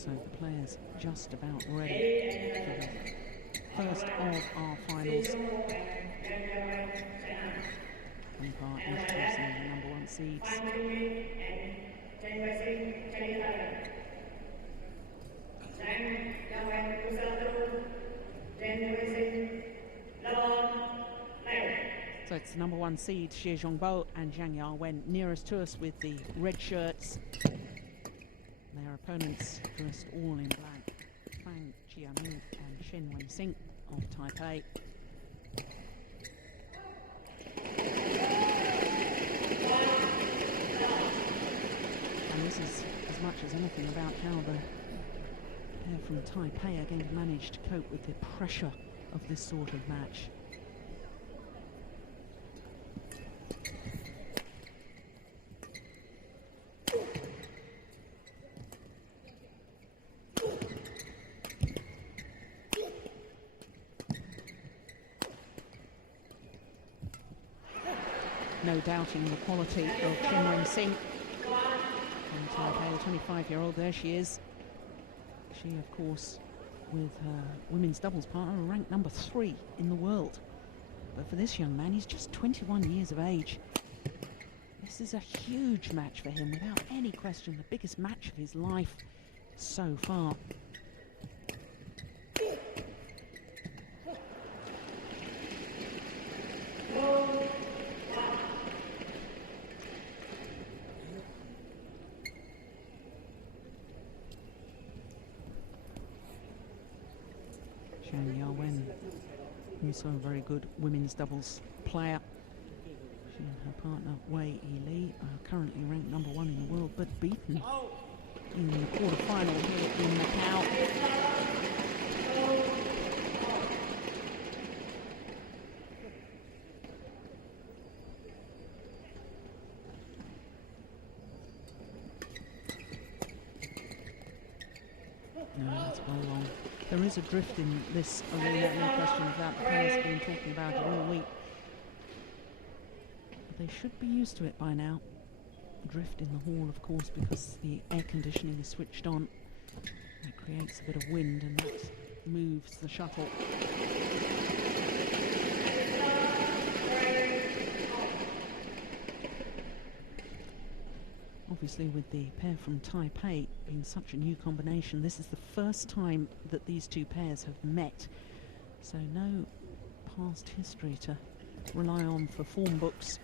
So the players just about ready for the first of our finals. Umpire introducing the number 1 seeds. So it's the number 1 seed, Xie Zhongbo and Zhang Yawen, nearest to us with the red shirts. Their opponents dressed all in black, Fang Jiaming and Shen Wenxing of Taipei. And this is as much as anything about how the pair from Taipei are going to manage to cope with the pressure of this sort of match. No doubting the quality of Chen Wenxing from Taipei, the 25-year-old. There she is. She, of course, with her women's doubles partner, ranked number 3 in the world. But for this young man, he's just 21 years of age. This is a huge match for him, without any question, the biggest match of his life so far. Zhang Yawen, also a very good women's doubles player. She and her partner Wei Yili are currently ranked number 1 in the world, but beaten in the quarter-final here in Macau. No, that's well long. There is a drift in this arena, no question of that. The players have been talking about it all week. But they should be used to it by now. Drift in the hall, of course, because the air conditioning is switched on. That creates a bit of wind and that moves the shuttle. Obviously, with the pair from Taipei being such a new combination, this is the first time that these two pairs have met. So no past history to rely on for form books.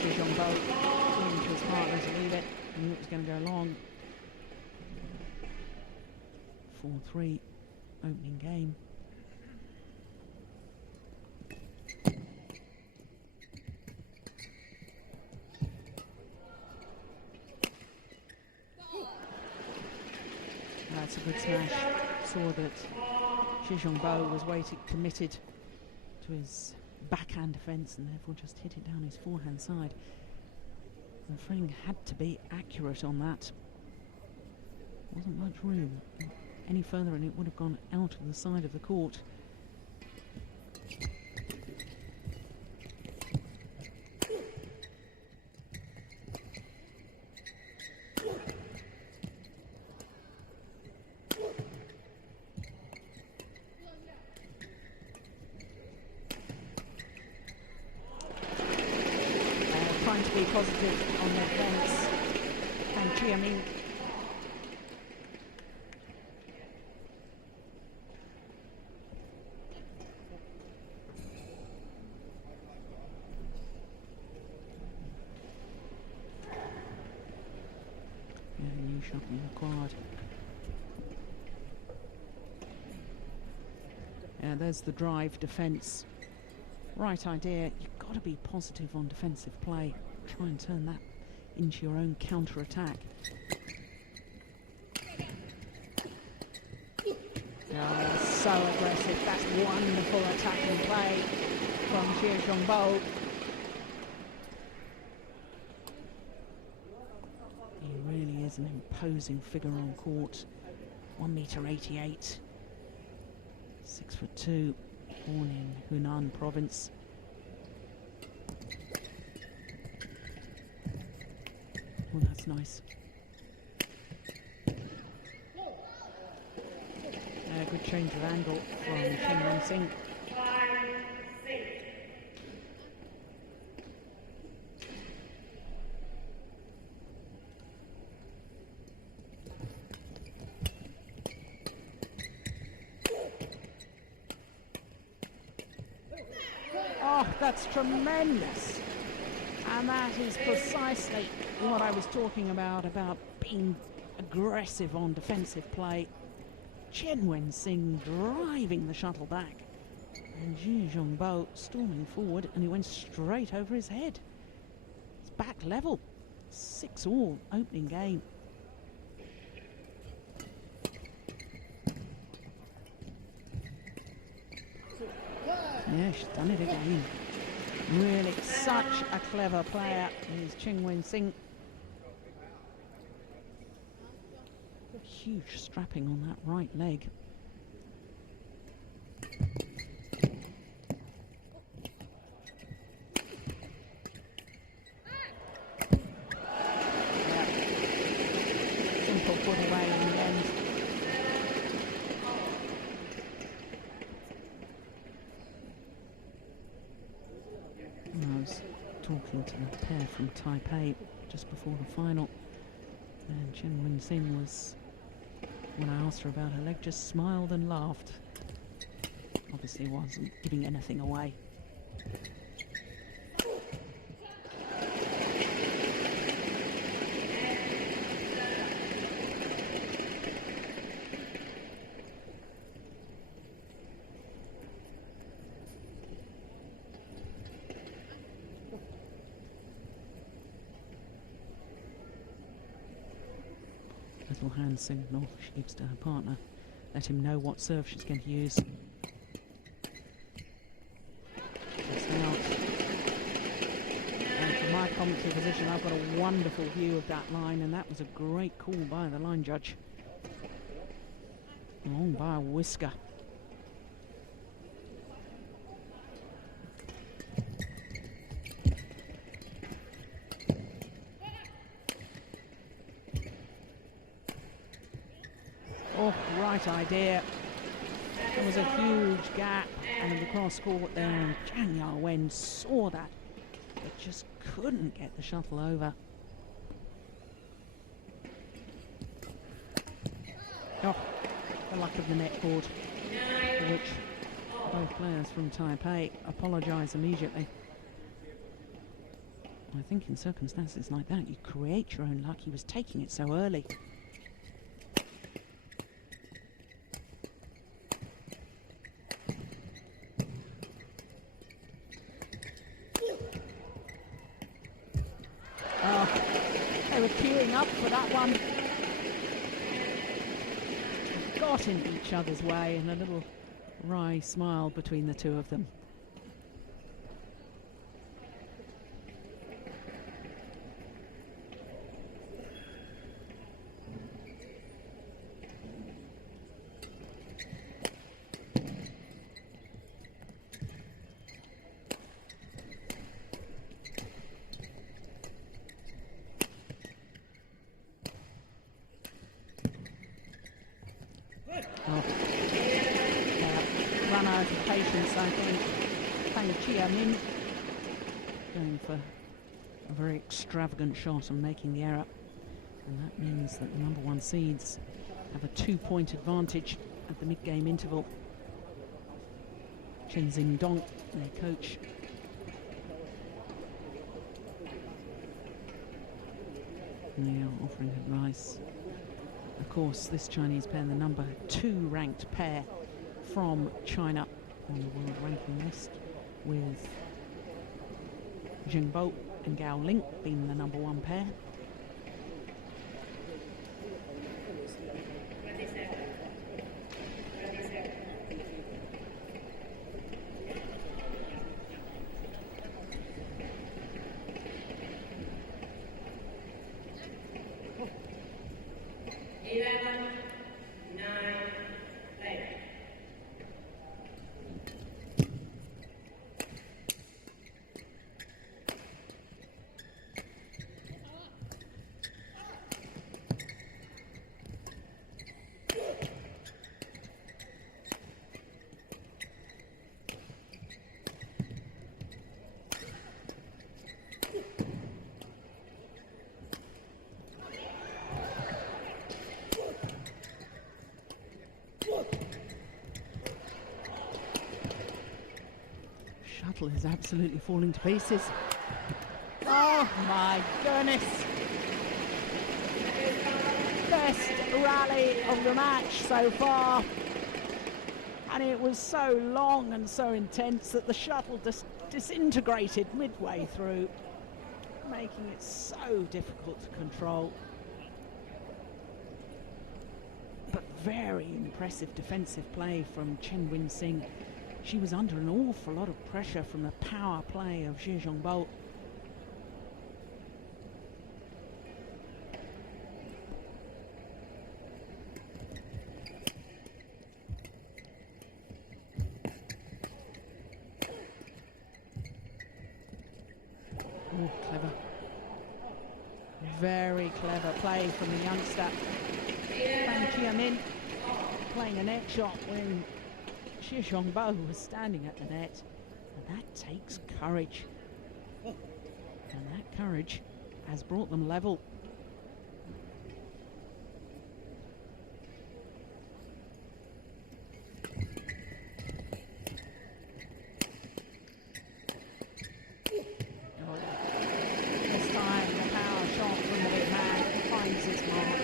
Xie Zhongbo to his partner to leave it. He knew it was going to go long. 4-3. Opening game. That's a good smash. Saw that Xie Zhongbo was committed to his backhand defence and therefore just hit it down his forehand side. And Feng had to be accurate on that. Wasn't much room any further and it would have gone out of the side of the court. Trying to be positive on their defence. And Jiaming shuttling required. Yeah, there's the drive defence. Right idea, you've got to be positive on defensive play. Try and turn that into your own counter-attack. Oh, so aggressive. That's wonderful attacking play from Xie Zhongbo. He really is an imposing figure on court. 1 metre 88, 6'2". born in Hunan province. Oh, that's nice. Good change of angle from Chen Wen-sing. Oh, that's tremendous. And that is precisely what I was talking about being aggressive on defensive play. Chen Wen-sing driving the shuttle back, and Xu Zhongbo storming forward, and he went straight over his head. It's back level. 6-all opening game. Yeah, she's done it again. Really, such a clever player is Chen Wen-sing. Huge strapping on that right leg. Yeah. Simple put away in the end. I was talking to the pair from Taipei just before the final, and Chen Wen-sing was, when I asked her about her leg, just smiled and laughed. Obviously wasn't giving anything away. Little hand signal she gives to her partner. Let him know what serve she's going to use. Just out. And from my commentary position, I've got a wonderful view of that line, and that was a great call by the line judge. Long by a whisker. Oh, right idea. There was a huge gap and the cross court there, and Zhang Yawen saw that, but just couldn't get the shuttle over. Oh, the luck of the net board, for which both players from Taipei apologise immediately. I think in circumstances like that, you create your own luck. He was taking it so early. They were queuing up for that one. Got in each other's way, and a little wry smile between the two of them. Run out of patience, I think. Tang Chia-min going for a very extravagant shot and making the error. And that means that the number 1 seeds have a 2-point advantage at the mid-game interval. Chen Xingdong, their coach, now offering advice. Of course, this Chinese pair, the number 2 ranked pair from China on the world ranking list, with Jingbo and Gao Ling being the number 1 pair. shuttle is absolutely falling to pieces. Oh my goodness! Best rally of the match so far. And it was so long and so intense that the shuttle disintegrated midway through, making it so difficult to control. But very impressive defensive play from Chen Win-sing. She was under an awful lot of pressure from the power play of Xie Zhongbo. Oh, clever. Very clever play from the youngster. Fan Qiamin playing a net shot when Xie Zhongbo was standing at the net. And that takes courage. And that courage has brought them level. This time the power shot from the big man finds its mark.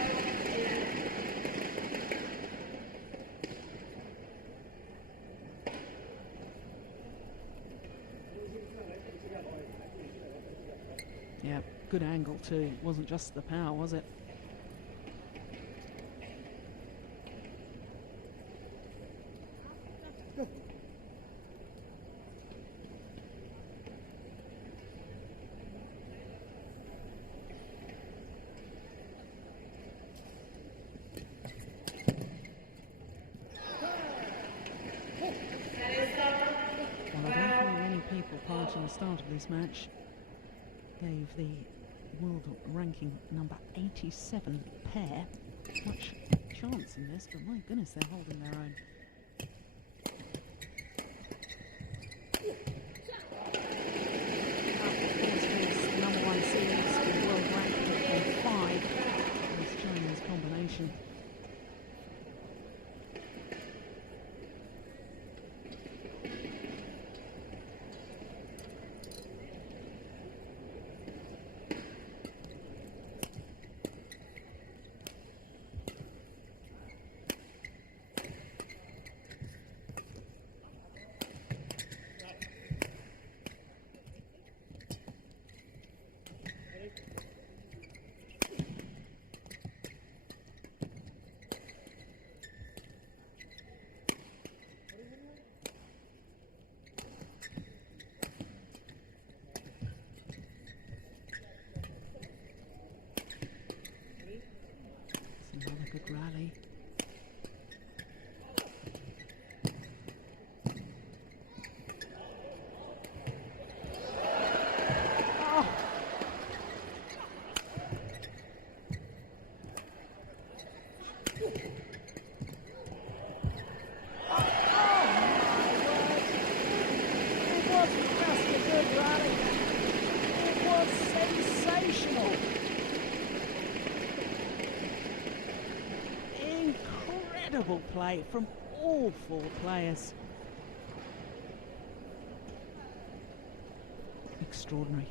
Yeah, good angle too. It wasn't just the power, was it? Well, I don't think many people prior to the start of this match gave the world ranking number 87 pair much chance in this, but my goodness, they're holding their own. The number one seeds with world ranking of 5 is China's combination. Another good rally. Oh. It wasn't just a good rally. It was sensational. Incredible play from all 4 players. Extraordinary.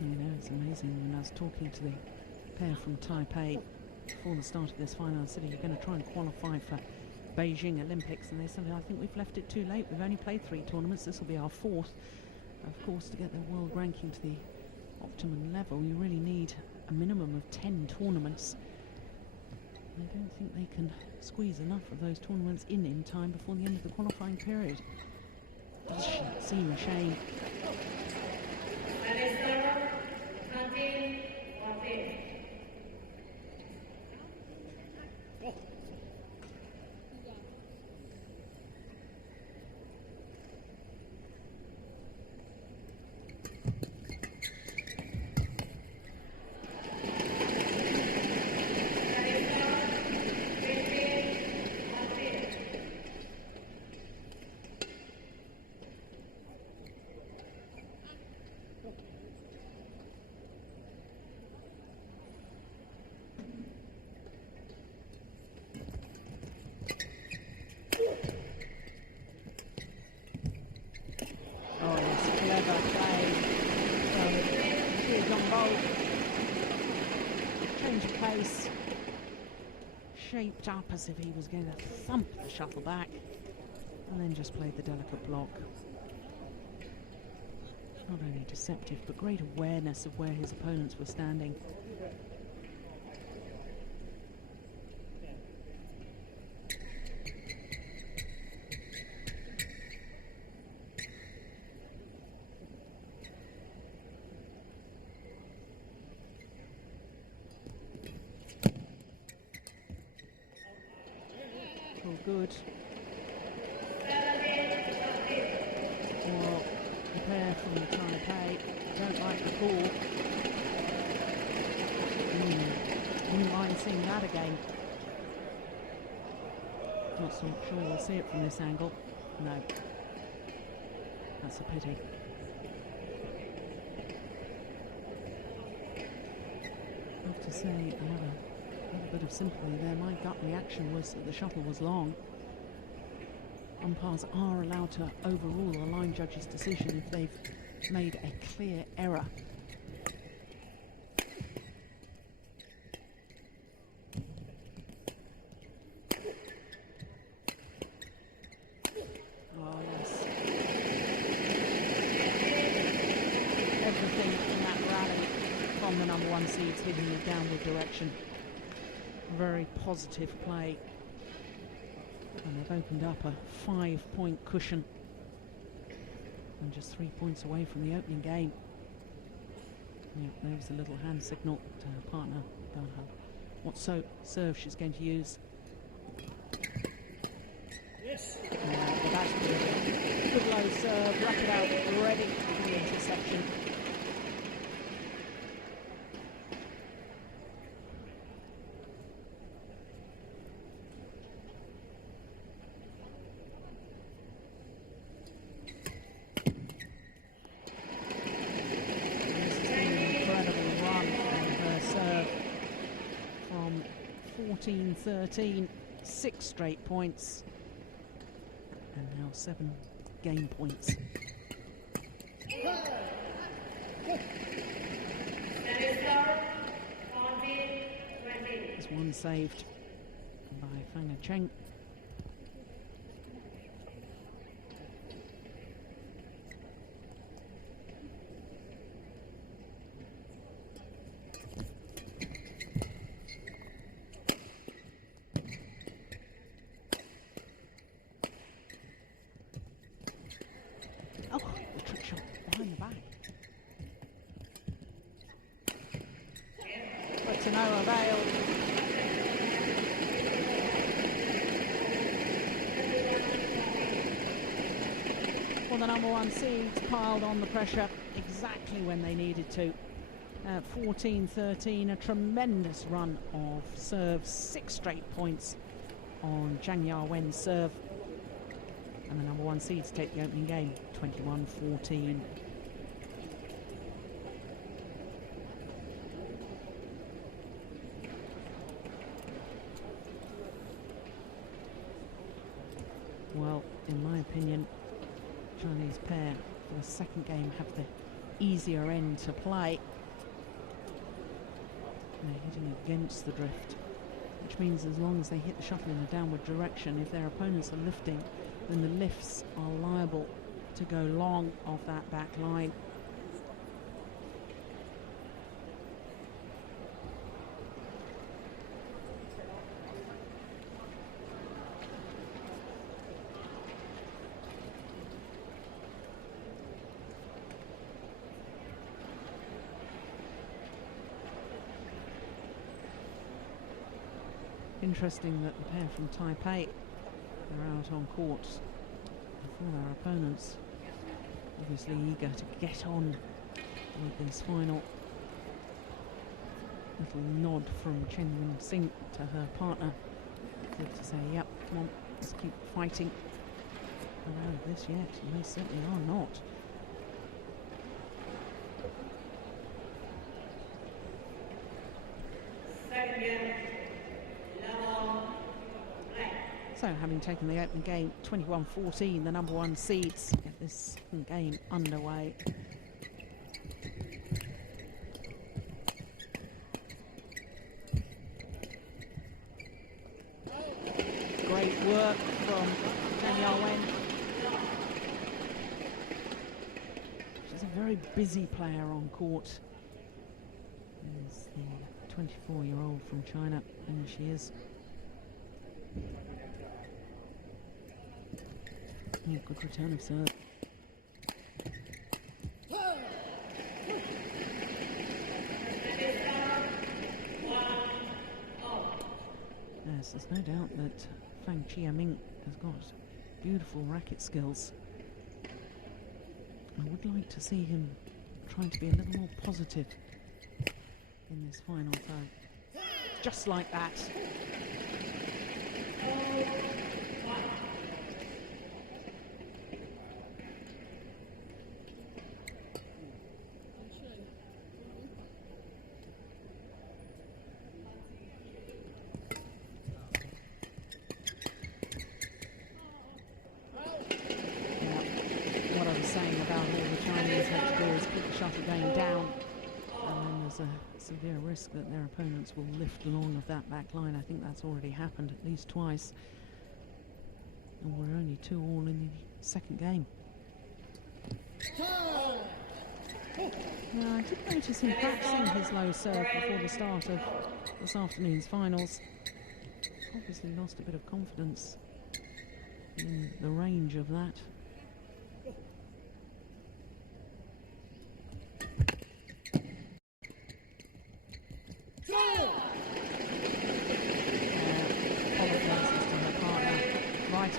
You know, it's amazing. When I was talking to the pair from Taipei before the start of this final, I said, "Are you going to try and qualify for Beijing Olympics?" And they said, "I think we've left it too late. We've only played 3 tournaments. This will be our 4th. Of course, to get the world ranking to the optimum level, you really need a minimum of 10 tournaments. I don't think they can squeeze enough of those tournaments in time before the end of the qualifying period. Does seem a shame." change of pace, shaped up as if he was going to thump the shuttle back, and then just played the delicate block. Not only deceptive, but great awareness of where his opponents were standing. All good. Well, the pair from Taipei don't like the call. Wouldn't mind seeing that again. Not so sure we'll see it from this angle. No. That's a pity. I have to say, I have a little bit of sympathy there. My gut reaction was that the shuttle was long. Umpires are allowed to overrule a line judge's decision if they've made a clear error. Oh yes. Everything in that rally from the number one seeds heading in a downward direction. Very positive play. And they've opened up a 5-point cushion. And just 3 points away from the opening game. Yeah, there's a little hand signal to her partner about her what serve she's going to use. Yes. But that's good. Good low serve, wrap it out, ready for the interception. This has been an incredible run on her serve. From 14-13, 6 straight points. And now 7 game points. There's one saved by Fang Cheng. Oh, the trick shot behind the back. But to no avail. Well, the number one seeds piled on the pressure exactly when they needed to. 14-13, a tremendous run of serves, 6 straight points on Zhang Yawen's serve. And the number one seeds take the opening game, 21-14. Well, in my opinion, Chinese pair for the second game have the easier end to play. They're hitting against the drift, which means as long as they hit the shuttle in a downward direction, if their opponents are lifting, then the lifts are liable to go long off that back line. Interesting that the pair from Taipei are out on court before their opponents. Obviously eager to get on with this final. Little nod from Chen Wen-sing to her partner. Good to say, yep, come on, let's keep fighting. Not out of this yet, and they certainly are not. So, having taken the opening game 21-14, the number one seeds get this game underway. very busy player on court is the 24-year-old from China, and she is. Yeah, good return of serve. Yes, there's no doubt that Fang Chiaming has got beautiful racket skills. I would like to see him trying to be a little more positive in this final throw. Just like that. Severe risk that their opponents will lift long of that back line. I think that's already happened at least twice. And we're only 2-all in the second game. Now, I did notice him practicing his low serve before the start of this afternoon's finals. Obviously lost a bit of confidence in the range of that.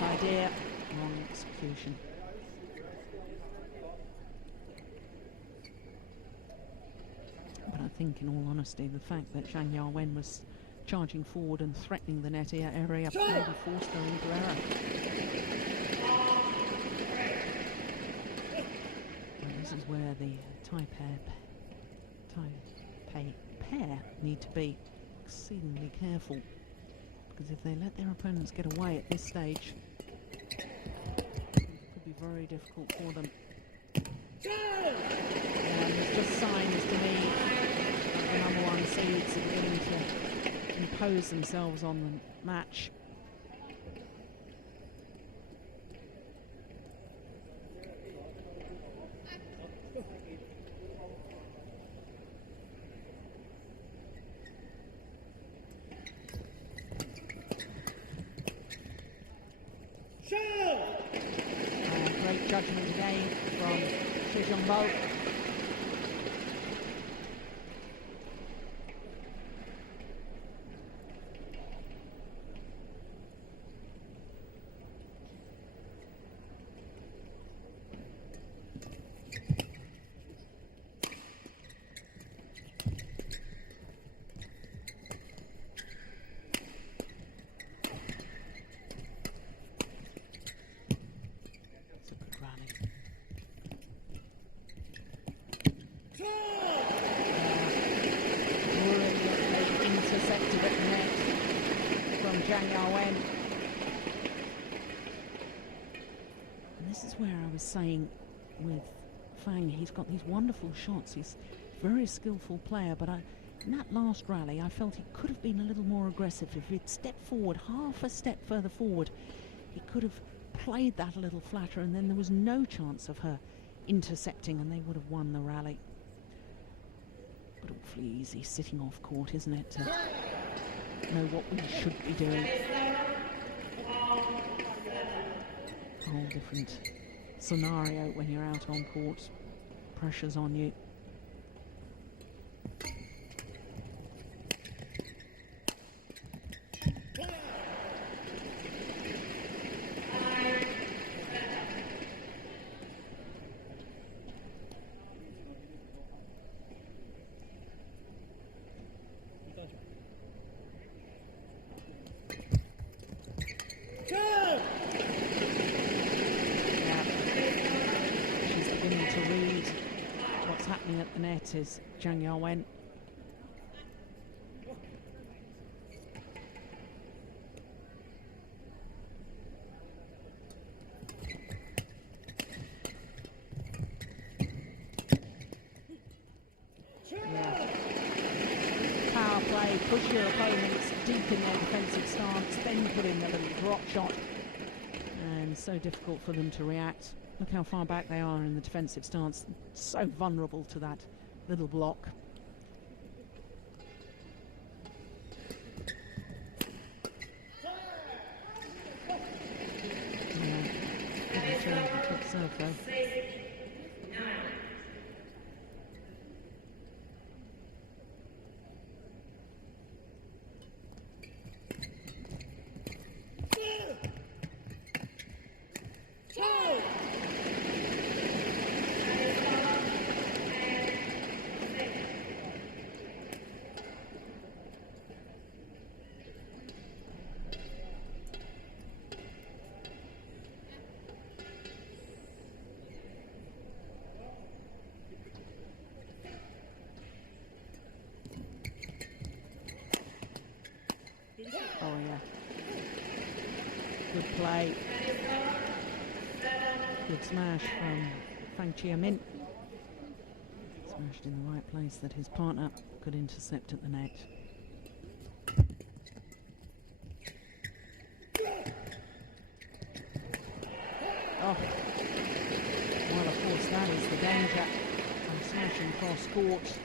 Idea, wrong execution. But I think, in all honesty, the fact that Zhang Yawen was charging forward and threatening the net area maybe forced her into error. And this is where the Taipei pair need to be exceedingly careful, because if they let their opponents get away at this stage, very difficult for them. There's just signs to me that the number one seeds are beginning to impose themselves on the match. Judgment again from Shi Zhongbo. This is where I was saying with Fang, he's got these wonderful shots. He's a very skillful player, but in that last rally, I felt he could have been a little more aggressive. If he'd stepped forward, half a step further forward, he could have played that a little flatter, and then there was no chance of her intercepting, and they would have won the rally. But awfully easy sitting off court, isn't it, to know what we should be doing. A whole different scenario when you're out on court. Pressure's on you. At the net is Zhang Yawen. Power play, push your opponents deep in their defensive stance, then put in a little drop shot, and so difficult for them to react. Look how far back they are in the defensive stance. So vulnerable to that little block. Good serve though. Oh yeah. Good play. Good smash from Fang Chia-min. Smashed in the right place that his partner could intercept at the net. Oh. Well, of course, that is the danger from smashing cross court.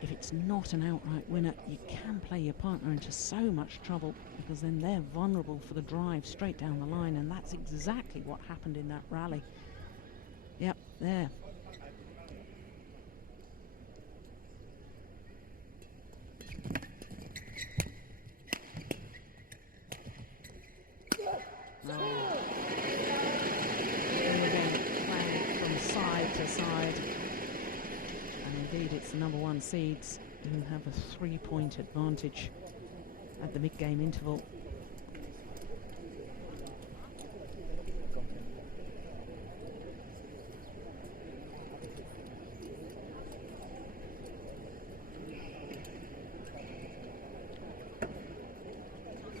If it's not an outright winner, you can play your partner into so much trouble, because then they're vulnerable for the drive straight down the line, and that's exactly what happened in that rally. Yep, there. And we're then playing from side to side. And indeed, it's the number one seeds who have a 3-point advantage at the mid-game interval.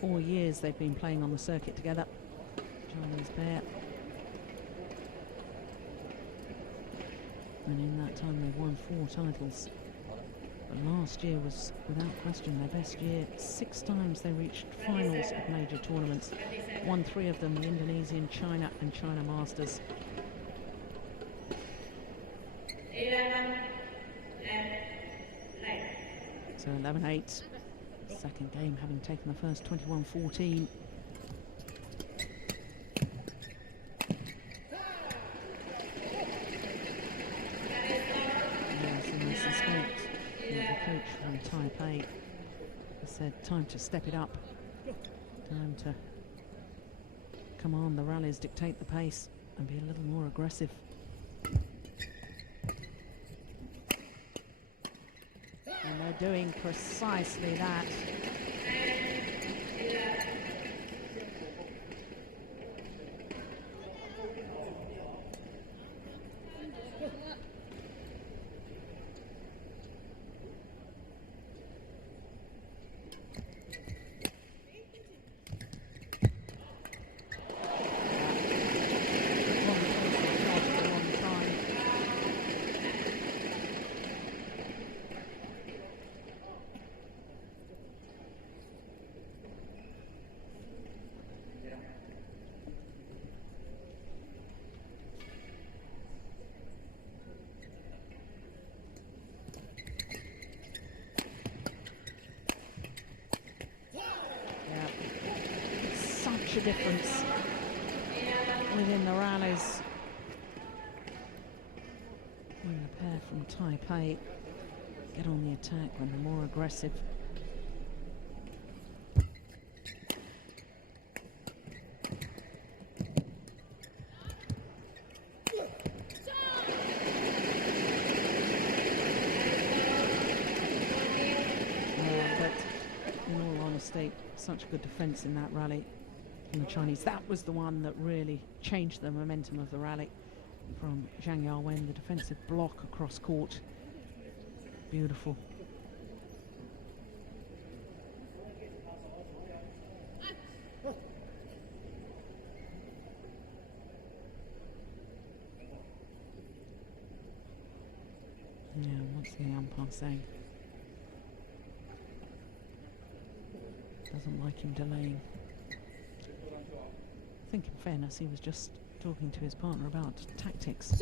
For 4 years they've been playing on the circuit together, Chinese pair. And in that time they've won 4 titles. But last year was, without question, their best year. 6 times they reached finals of major tournaments. Won 3 of them, the Indonesian, China and China Masters. So 11-8. Second game having taken the first 21-14. Yes, and I suspect that the coach from Taipei has said time to step it up. Time to command the rallies, dictate the pace and be a little more aggressive. And they're doing precisely that. A difference within the rallies when the pair from Taipei get on the attack, when they're more aggressive. But in all honesty, such a good defence in that rally from the Chinese. That was the one that really changed the momentum of the rally from Zhang Yawen, the defensive block across court. Beautiful. Yeah, what's the umpire saying? Doesn't like him delaying. I think in fairness he was just talking to his partner about tactics.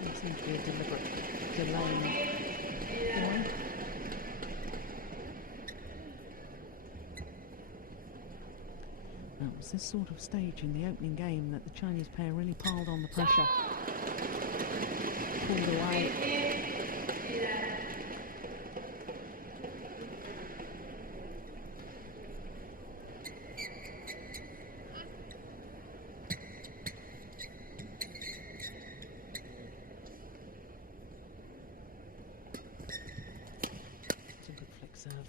It seems to be a deliberate delay. Now, it was this sort of stage in the opening game that the Chinese pair really piled on the pressure. Pulled away. It's a good flick serve.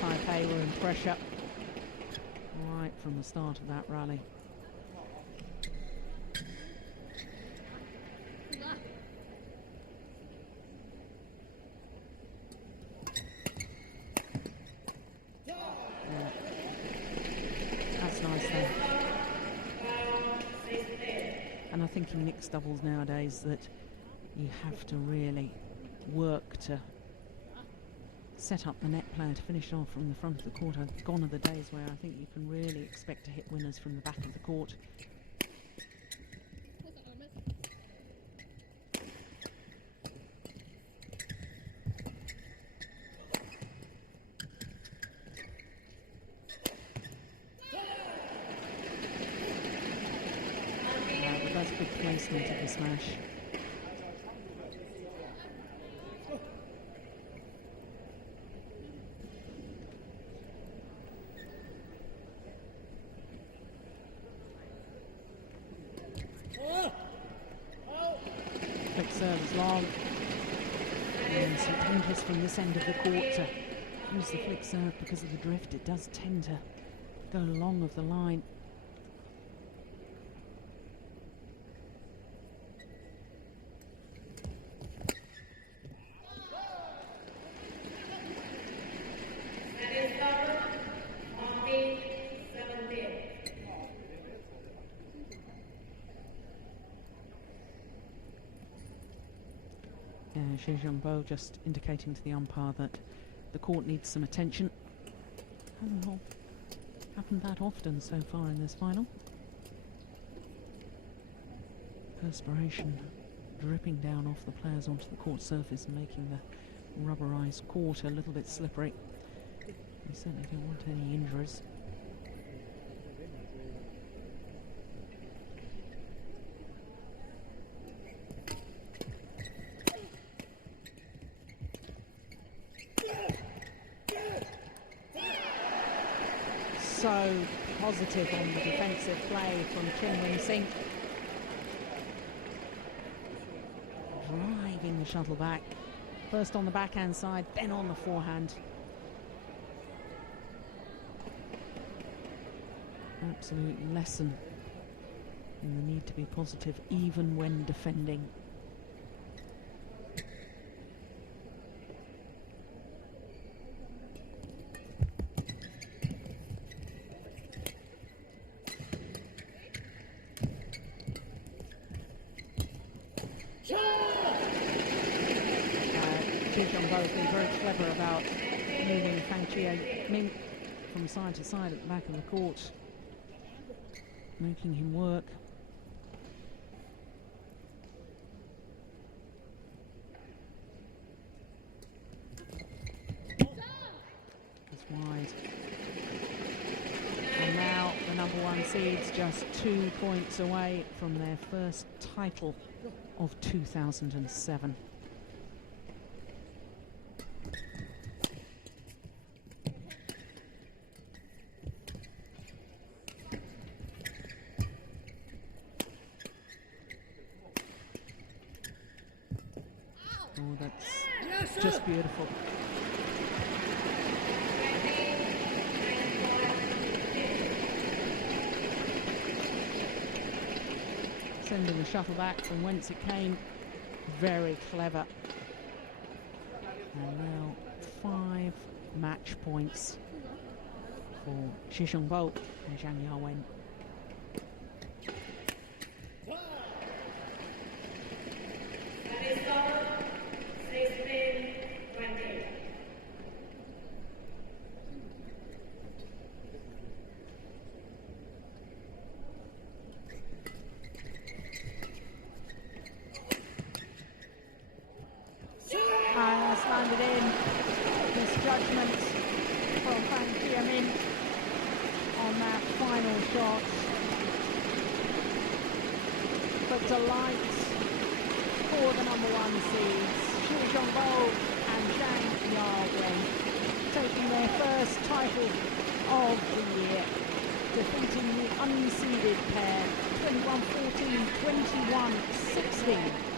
Taipei were in pressure right from the start of that rally. That's nice though. And I think in mixed doubles nowadays that you have to really work to set up the net player to finish off from the front of the court. Gone are the days where I think you can really expect to hit winners from the back of the court. But that's good placement of the smash. Flick serve is long, and so dangerous from this end of the court to use the flick serve because of the drift. It does tend to go long of the line. Xie Zhongbo just indicating to the umpire that the court needs some attention. Hasn't happened that often so far in this final. Perspiration dripping down off the players onto the court surface and making the rubberized court a little bit slippery. You certainly don't want any injuries. So positive on the defensive play from Chin Wen-sing. Driving the shuttle back. First on the backhand side, then on the forehand. Absolute lesson in the need to be positive even when defending. Has been very clever about moving Fang Chia-Ming from side to side at the back of the court, making him work. It's wide. And now the number one seeds just 2 points away from their first title of 2007. Oh, that's just beautiful. Sending the shuttle back from whence it came. Very clever. And now 5 match points for Xie Zhongbo and Zhang Yawen. handed in. Misjudgment from Fan Kiamin on that final shot. But delight for the number 1 seeds, Xu Zhongbo and Zhang Yawen, taking their first title of the year, defeating the unseeded pair 21-14, 21-16.